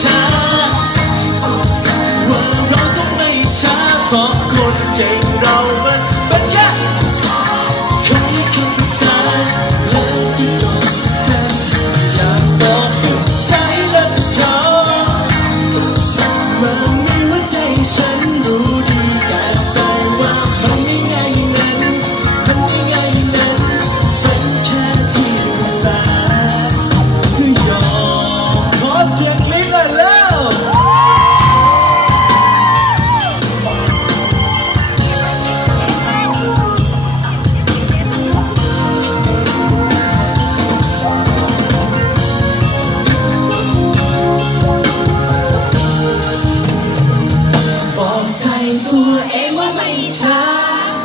ช้ มขอเสียงคลิปหน่อยแล้วบอกใจตัวเองว่าไม่ช้า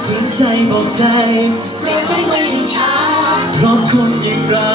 ฝืนใจบอกใจเราต้องไม่ช้าเพราะคนอย่างเรา